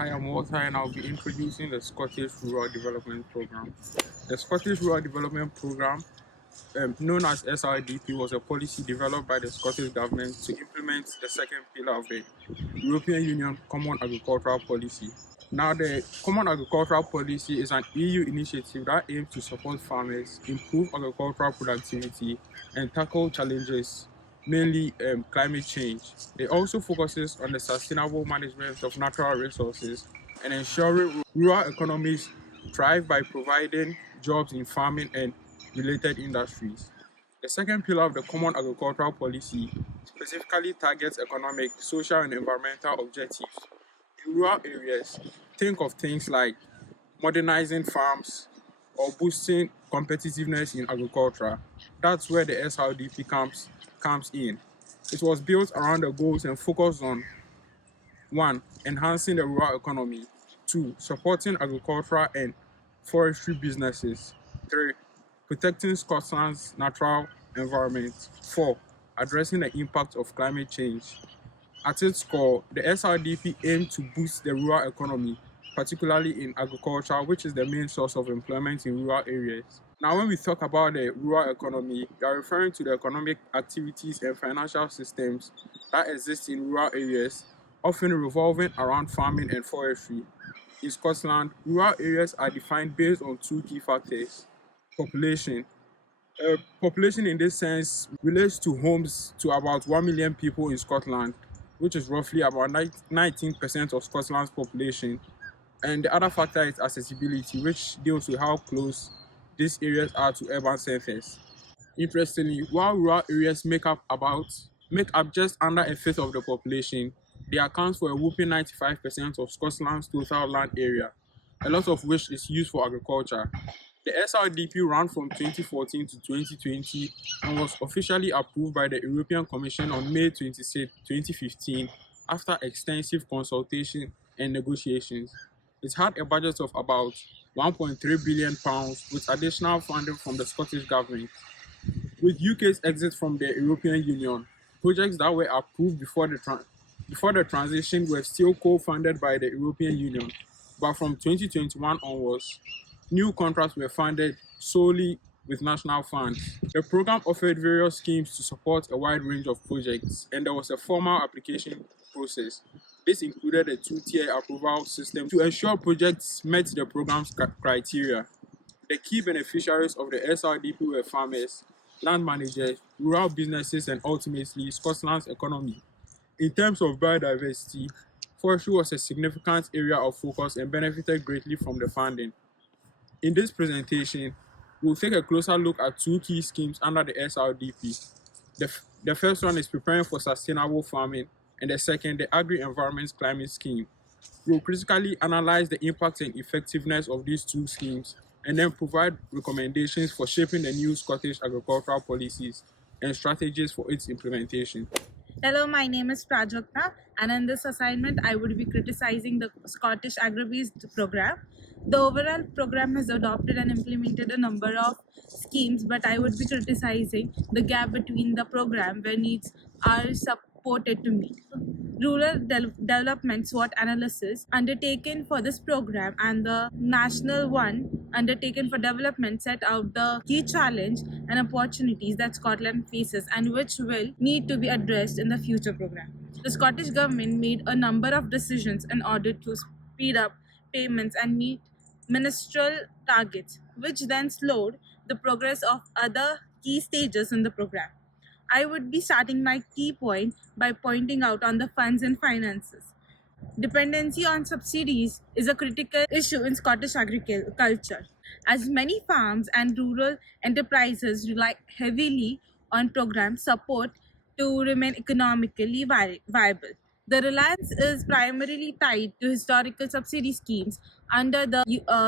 Hi, I'm Walter, and I'll be introducing the Scottish Rural Development Programme. The Scottish Rural Development Programme, known as SRDP, was a policy developed by the Scottish Government to implement the second pillar of the European Union Common Agricultural Policy. Now, the Common Agricultural Policy is an EU initiative that aims to support farmers, improve agricultural productivity, and tackle challenges, mainly climate change. It also focuses on the sustainable management of natural resources and ensuring rural economies thrive by providing jobs in farming and related industries. The second pillar of the Common Agricultural Policy specifically targets economic, social, and environmental objectives in rural areas. Think of things like modernizing farms or boosting competitiveness in agriculture. That's where the SRDP comes in. It was built around the goals and focused on 1. Enhancing the rural economy, 2. Supporting agricultural and forestry businesses, 3. Protecting Scotland's natural environment, 4. Addressing the impact of climate change. At its core, the SRDP aimed to boost the rural economy, particularly in agriculture, which is the main source of employment in rural areas. Now, when we talk about the rural economy, we are referring to the economic activities and financial systems that exist in rural areas, often revolving around farming and forestry. In Scotland, rural areas are defined based on two key factors: population. Population in this sense relates to homes to about 1 million people in Scotland, which is roughly about 19% of Scotland's population. And the other factor is accessibility, which deals with how close these areas are to urban centers. Interestingly, while rural areas make up just under a fifth of the population, they account for a whopping 95% of Scotland's total land area, a lot of which is used for agriculture. The SRDP ran from 2014 to 2020 and was officially approved by the European Commission on May 26, 2015, after extensive consultation and negotiations. It had a budget of about £1.3 billion with additional funding from the Scottish Government. With UK's exit from the European Union, projects that were approved before the transition were still co-funded by the European Union, but from 2021 onwards, new contracts were funded solely with national funds. The program offered various schemes to support a wide range of projects, and there was a formal application process. This included a two-tier approval system to ensure projects met the program's criteria. The key beneficiaries of the SRDP were farmers, land managers, rural businesses, and ultimately Scotland's economy. In terms of biodiversity, forestry was a significant area of focus and benefited greatly from the funding. In this presentation, we'll take a closer look at two key schemes under the SRDP. The first one is preparing for sustainable farming, and the second, the Agri-Environment Climate Scheme. We'll critically analyze the impact and effectiveness of these two schemes and then provide recommendations for shaping the new Scottish agricultural policies and strategies for its implementation. Hello, my name is Prajakta, and in this assignment, I would be criticizing the Scottish Agri-Based program. The overall program has adopted and implemented a number of schemes, but I would be criticizing the gap between the program where needs are supported to meet. Rural development SWOT analysis undertaken for this program and the national one undertaken for development set out the key challenge and opportunities that Scotland faces and which will need to be addressed in the future program. The Scottish Government made a number of decisions in order to speed up payments and meet ministerial targets, which then slowed the progress of other key stages in the program. I would be starting my key point by pointing out on the funds and finances. Dependency on subsidies is a critical issue in Scottish agriculture, as many farms and rural enterprises rely heavily on program support to remain economically viable. The reliance is primarily tied to historical subsidy schemes under the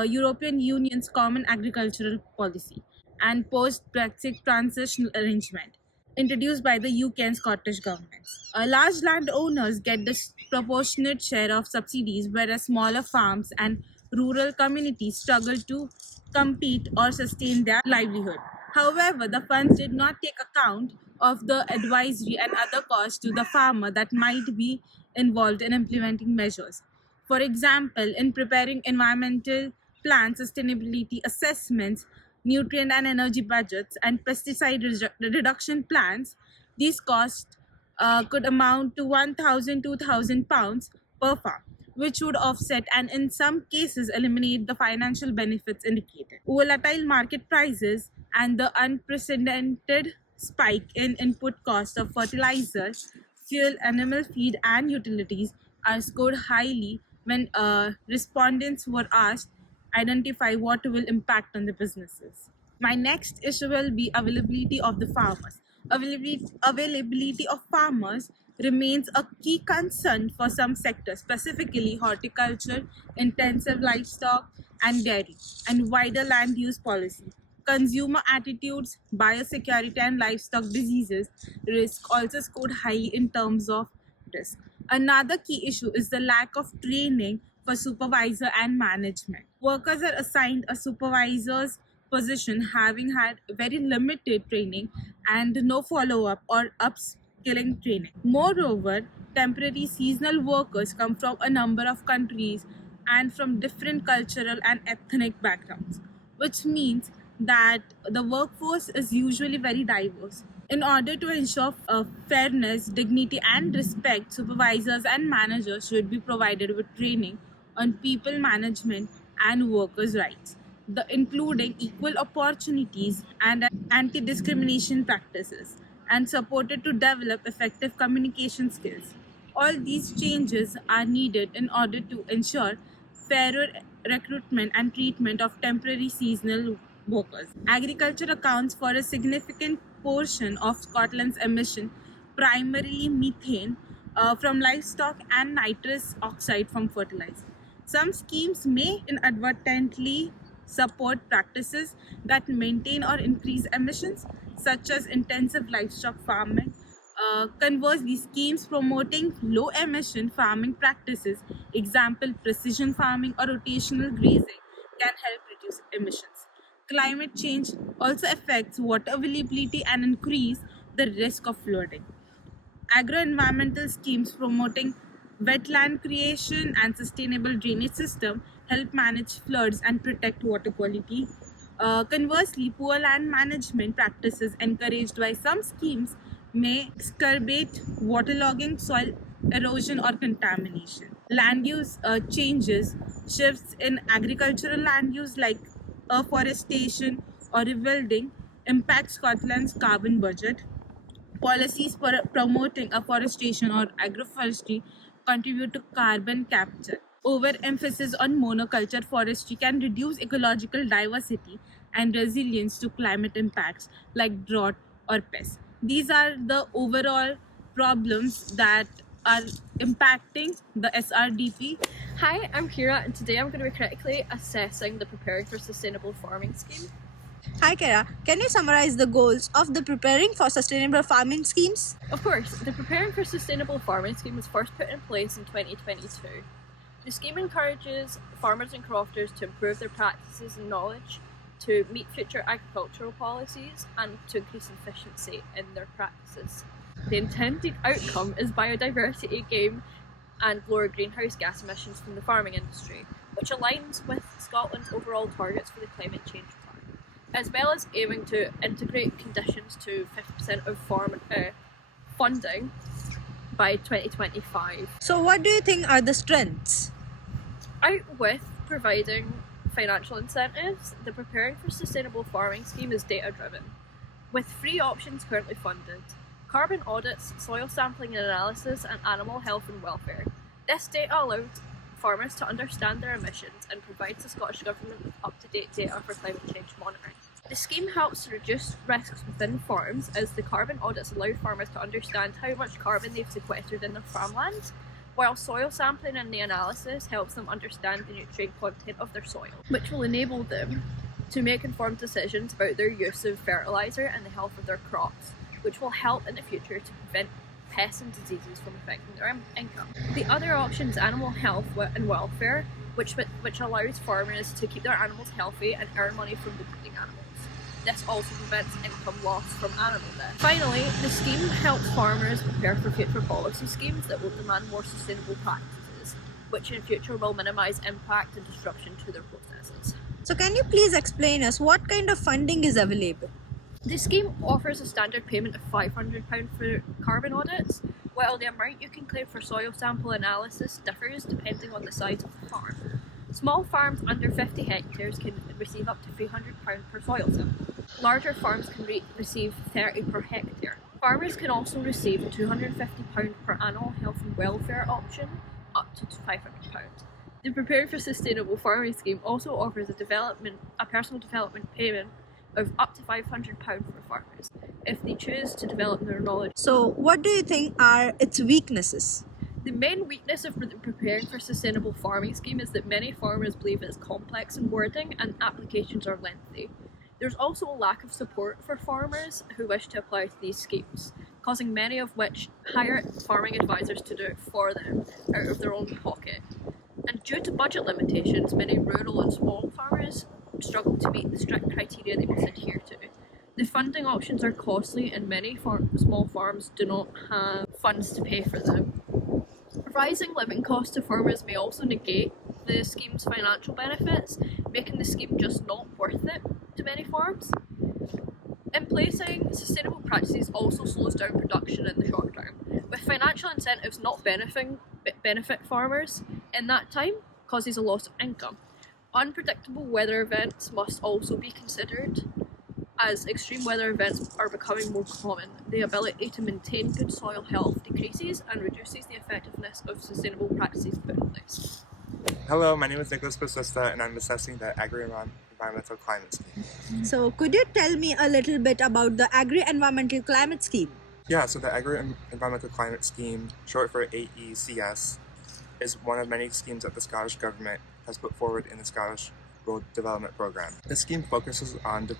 European Union's Common Agricultural Policy and post-Brexit transitional arrangement introduced by the UK and Scottish governments. Large landowners get the proportionate share of subsidies, whereas smaller farms and rural communities struggle to compete or sustain their livelihood. However, the funds did not take account of the advisory and other costs to the farmer that might be involved in implementing measures. For example, in preparing environmental plan sustainability assessments, nutrient and energy budgets, and pesticide reduction plans, these costs could amount to 1,000 2,000 pounds per farm, which would offset and in some cases eliminate the financial benefits indicated. Volatile market prices and the unprecedented spike in input costs of fertilizer, fuel, animal feed, and utilities are scored highly when respondents were asked identify what will impact on the businesses. My next issue will be availability of the farmers. Availability of farmers remains a key concern for some sectors, specifically horticulture, intensive livestock and dairy, and wider land use policy. Consumer attitudes, biosecurity, and livestock diseases risk also scored high in terms of risk. Another key issue is the lack of training for supervisor and management. Workers are assigned a supervisor's position having had very limited training and no follow up or upskilling training. Moreover, temporary seasonal workers come from a number of countries and from different cultural and ethnic backgrounds, which means that the workforce is usually very diverse. In order to ensure fairness, dignity, and respect, supervisors and managers should be provided with training on people management and workers' rights, including equal opportunities and anti discrimination practices, and supported to develop effective communication skills. All these changes are needed in order to ensure fairer recruitment and treatment of temporary seasonal workers. Agriculture accounts for a significant portion of Scotland's emission, primarily methane from livestock and nitrous oxide from fertilizer. Some schemes may inadvertently support practices that maintain or increase emissions, such as intensive livestock farming. Conversely, schemes promoting low emission farming practices, example precision farming or rotational grazing, can help reduce emissions. Climate change also affects water availability and increase the risk of flooding. Agro-environmental schemes promoting wetland creation and sustainable drainage system help manage floods and protect water quality. Conversely, poor land management practices encouraged by some schemes may exacerbate waterlogging, soil erosion, or contamination. Land use changes, shifts in agricultural land use like afforestation or rebuilding impact Scotland's carbon budget. Policies for promoting afforestation or agroforestry contribute to carbon capture. Overemphasis on monoculture forestry can reduce ecological diversity and resilience to climate impacts like drought or pests. These are the overall problems that are impacting the SRDP. Hi, I'm Keira, and today I'm going to be critically assessing the Preparing for Sustainable Farming scheme. Hi Keira, can you summarize the goals of the Preparing for Sustainable Farming schemes? Of course, the Preparing for Sustainable Farming scheme was first put in place in 2022. The scheme encourages farmers and crofters to improve their practices and knowledge, to meet future agricultural policies, and to increase efficiency in their practices. The intended outcome is biodiversity gain and lower greenhouse gas emissions from the farming industry, which aligns with Scotland's overall targets for the climate change plan, as well as aiming to integrate conditions to 50% of farm funding by 2025. So, what do you think are the strengths? Out with providing financial incentives, the Preparing for Sustainable Farming scheme is data driven, with three options currently funded: carbon audits, soil sampling and analysis, and animal health and welfare. This data allowed farmers to understand their emissions and provides the Scottish Government with up-to-date data for climate change monitoring. The scheme helps to reduce risks within farms, as the carbon audits allow farmers to understand how much carbon they've sequestered in their farmlands, while soil sampling and the analysis helps them understand the nutrient content of their soil, which will enable them to make informed decisions about their use of fertiliser and the health of their crops, which will help in the future to prevent pests and diseases from affecting their income. The other option is animal health and welfare, which allows farmers to keep their animals healthy and earn money from the breeding animals. This also prevents income loss from animal death. Finally, the scheme helps farmers prepare for future policy schemes that will demand more sustainable practices. which in future will minimise impact and disruption to their processes. So can you please explain us what kind of funding is available? The scheme offers a standard payment of £500 for carbon audits, while the amount you can claim for soil sample analysis differs depending on the size of the farm. Small farms under 50 hectares can receive up to £300 per soil sample. Larger farms can receive £30 per hectare. Farmers can also receive a £250 per annual health and welfare option, up to £500. The Preparing for Sustainable Farming scheme also offers a personal development payment of up to £500 for farmers if they choose to develop their knowledge. So what do you think are its weaknesses? The main weakness of the Preparing for Sustainable Farming scheme is that many farmers believe it's complex in wording and applications are lengthy. There's also a lack of support for farmers who wish to apply to these schemes, causing many of which hire farming advisors to do it for them out of their own pocket. And due to budget limitations, many rural and small farmers struggle to meet the strict criteria they must adhere to. The funding options are costly and many small farms do not have funds to pay for them. Rising living costs to farmers may also negate the scheme's financial benefits, making the scheme just not worth it to many farms. Emplacing sustainable practices also slows down production in the short term, with financial incentives not benefit farmers in that time causes a loss of income. Unpredictable weather events must also be considered, as extreme weather events are becoming more common. The ability to maintain good soil health decreases and reduces the effectiveness of sustainable practices put in place. Hello, my name is Nicholas Bautista and I'm assessing the Agri-Environmental Climate Scheme. So could you tell me a little bit about the Agri-Environmental Climate Scheme? Yeah, so the Agri-Environmental Climate Scheme, short for AECS, is one of many schemes that the Scottish Government has put forward in the Scottish Rural Development Programme. This scheme focuses on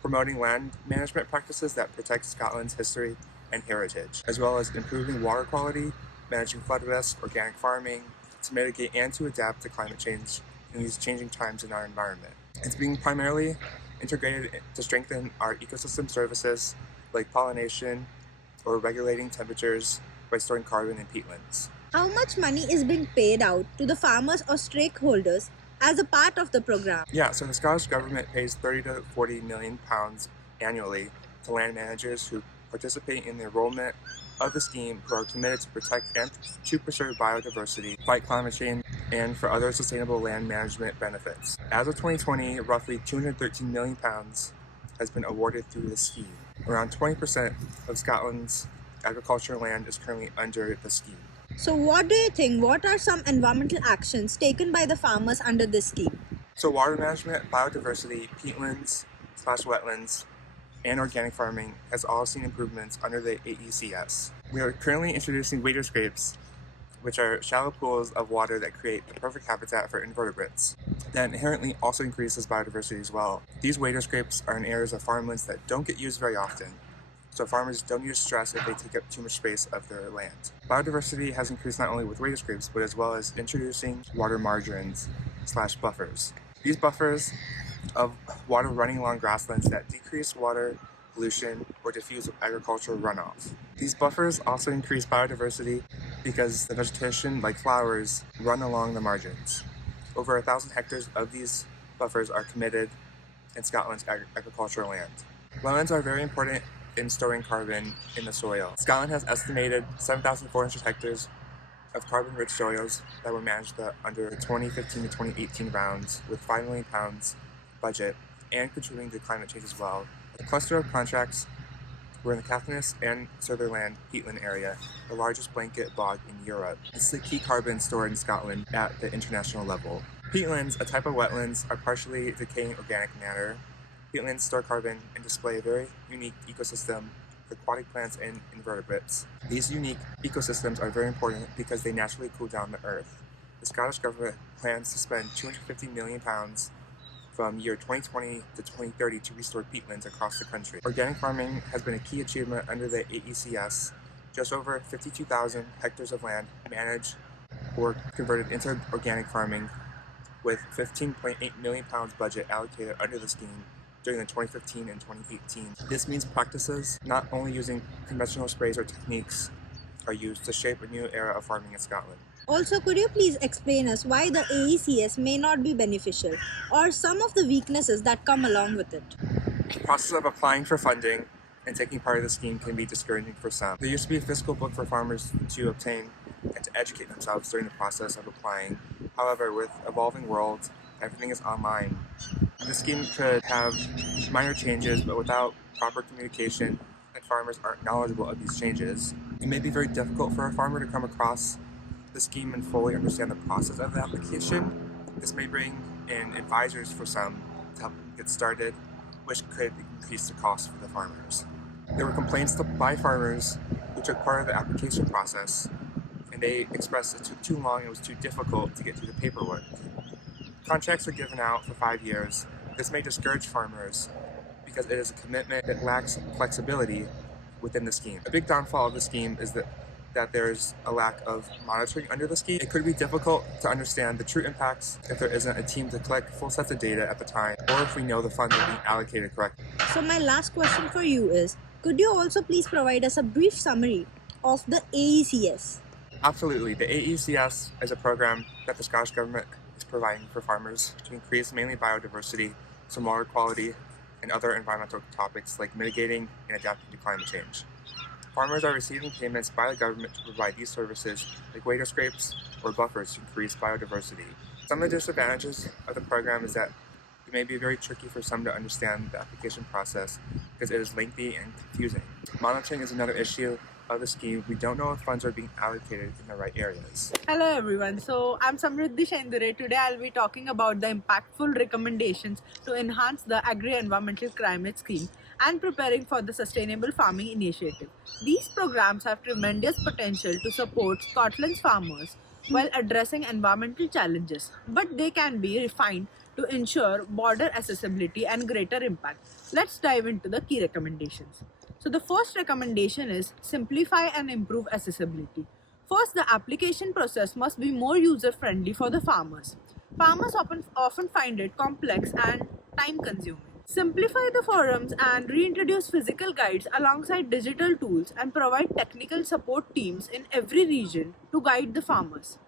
promoting land management practices that protect Scotland's history and heritage, as well as improving water quality, managing flood risk, organic farming, to mitigate and to adapt to climate change in these changing times in our environment. It's being primarily integrated to strengthen our ecosystem services like pollination or regulating temperatures by storing carbon in peatlands. How much money is being paid out to the farmers or stakeholders as a part of the program? Yeah, so the Scottish Government pays 30 to 40 million pounds annually to land managers who participate in the enrollment of the scheme, who are committed to protect and to preserve biodiversity, fight climate change, and for other sustainable land management benefits. As of 2020, roughly 213 million pounds has been awarded through the scheme. Around 20% of Scotland's agricultural land is currently under the scheme. So what do you think? What are some environmental actions taken by the farmers under this scheme? So water management, biodiversity, peatlands/wetlands, and organic farming has all seen improvements under the AECS. We are currently introducing wader scrapes, which are shallow pools of water that create the perfect habitat for invertebrates. That inherently also increases biodiversity as well. These wader scrapes are in areas of farmlands that don't get used very often, so farmers don't need to stress if they take up too much space of their land. Biodiversity has increased not only with wader scrapes, but as well as introducing water margins/buffers. These buffers of water running along grasslands that decrease water pollution or diffuse agricultural runoff. These buffers also increase biodiversity because the vegetation, like flowers, run along the margins. Over 1,000 hectares of these buffers are committed in Scotland's agricultural land. Wetlands are very important in storing carbon in the soil. Scotland has estimated 7,400 hectares of carbon-rich soils that were managed under the 2015 to 2018 rounds with £5 million budget and contributing to climate change as well. A cluster of contracts were in the Caithness and Sutherland peatland area, the largest blanket bog in Europe. This is the key carbon stored in Scotland at the international level. Peatlands, a type of wetlands, are partially decaying organic matter. Peatlands store carbon and display a very unique ecosystem for aquatic plants and invertebrates. These unique ecosystems are very important because they naturally cool down the earth. The Scottish Government plans to spend £250 million from year 2020 to 2030 to restore peatlands across the country. Organic farming has been a key achievement under the AECS. Just over 52,000 hectares of land managed or converted into organic farming with £15.8 million budget allocated under the scheme during the 2015 and 2018. This means practices not only using conventional sprays or techniques are used to shape a new era of farming in Scotland. Also, could you please explain us why the AECS may not be beneficial or some of the weaknesses that come along with it? The process of applying for funding and taking part of the scheme can be discouraging for some. There used to be a physical book for farmers to obtain and to educate themselves during the process of applying. However, with evolving world, everything is online. The scheme could have minor changes, but without proper communication and farmers aren't knowledgeable of these changes, it may be very difficult for a farmer to come across the scheme and fully understand the process of the application. This may bring in advisors for some to help them get started, which could increase the cost for the farmers. There were complaints by farmers who took part of the application process, and they expressed it took too long and was too difficult to get through the paperwork. Contracts are given out for 5 years. This may discourage farmers because it is a commitment that lacks flexibility within the scheme. A big downfall of the scheme is that there's a lack of monitoring under the scheme. It could be difficult to understand the true impacts if there isn't a team to collect full sets of data at the time, or if we know the funds are being allocated correctly. So, my last question for you is, could you also please provide us a brief summary of the AECS? Absolutely. The AECS is a program that the Scottish Government is providing for farmers to increase mainly biodiversity, some water quality, and other environmental topics like mitigating and adapting to climate change. Farmers are receiving payments by the government to provide these services like water scrapes or buffers to increase biodiversity. Some of the disadvantages of the program is that it may be very tricky for some to understand the application process because it is lengthy and confusing. Monitoring is another issue of the scheme. We don't know if funds are being allocated in the right areas. Hello everyone, so I'm Samrudhi. Today I'll be talking about the impactful recommendations to enhance the agri-environmental climate scheme and preparing for the sustainable farming initiative. These programs have tremendous potential to support Scotland's farmers while addressing environmental challenges, but they can be refined to ensure broader accessibility and greater impact. Let's dive into the key recommendations. So the first recommendation is simplify and improve accessibility. First, the application process must be more user-friendly for the farmers. Farmers often find it complex and time-consuming. Simplify the forums and reintroduce physical guides alongside digital tools and provide technical support teams in every region to guide the farmers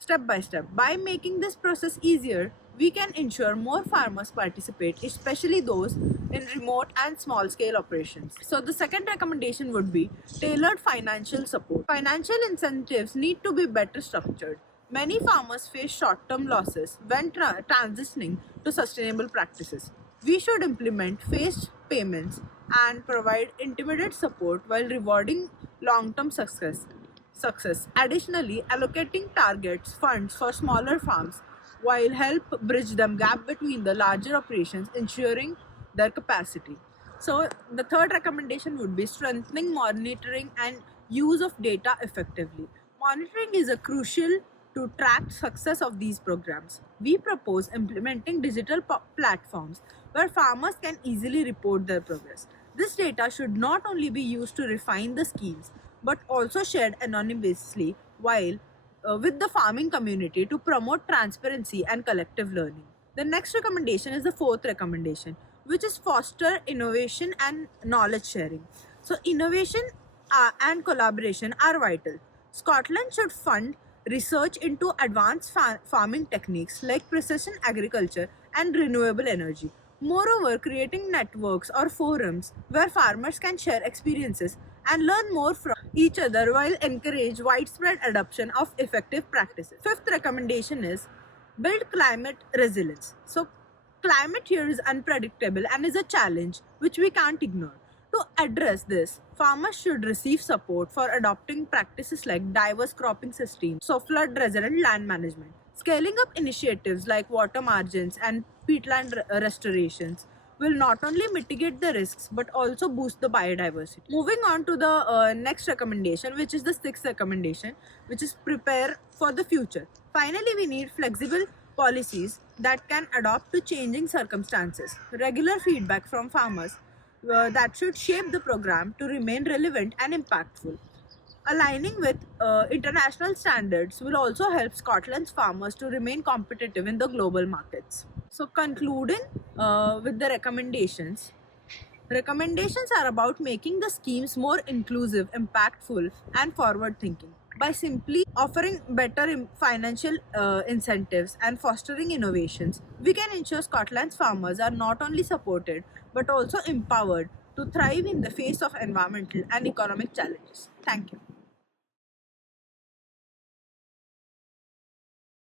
step by step. By making this process easier, we can ensure more farmers participate, especially those in remote and small scale operations. So the second recommendation would be tailored financial support. Financial incentives need to be better structured. Many farmers face short-term losses when transitioning to sustainable practices. We should implement phased payments and provide intermediate support while rewarding long-term success. Additionally, allocating targets funds for smaller farms while help bridge the gap between the larger operations, ensuring their capacity. So the third recommendation would be strengthening monitoring and use of data effectively. Monitoring is a crucial to track success of these programs. We propose implementing digital platforms where farmers can easily report their progress. This data should not only be used to refine the schemes but also shared anonymously while with the farming community to promote transparency and collective learning. The next recommendation is the fourth recommendation, which is foster innovation and knowledge sharing. So innovation and collaboration are vital. Scotland should fund research into advanced farming techniques like precision agriculture and renewable energy. Moreover, creating networks or forums where farmers can share experiences and learn more from each other while encourage widespread adoption of effective practices. Fifth recommendation is build climate resilience. So climate here is unpredictable and is a challenge which we can't ignore. To address this, farmers should receive support for adopting practices like diverse cropping systems, so flood resilient land management. Scaling up initiatives like water margins and peatland restorations will not only mitigate the risks but also boost the biodiversity. Moving on to the next recommendation, which is the sixth recommendation, which is prepare for the future. Finally, we need flexible policies that can adapt to changing circumstances. Regular feedback from farmers that should shape the program to remain relevant and impactful. Aligning with international standards will also help Scotland's farmers to remain competitive in the global markets. So concluding with the recommendations. Recommendations are about making the schemes more inclusive, impactful and forward-thinking. By simply offering better financial incentives and fostering innovations, we can ensure Scotland's farmers are not only supported but also empowered to thrive in the face of environmental and economic challenges. Thank you.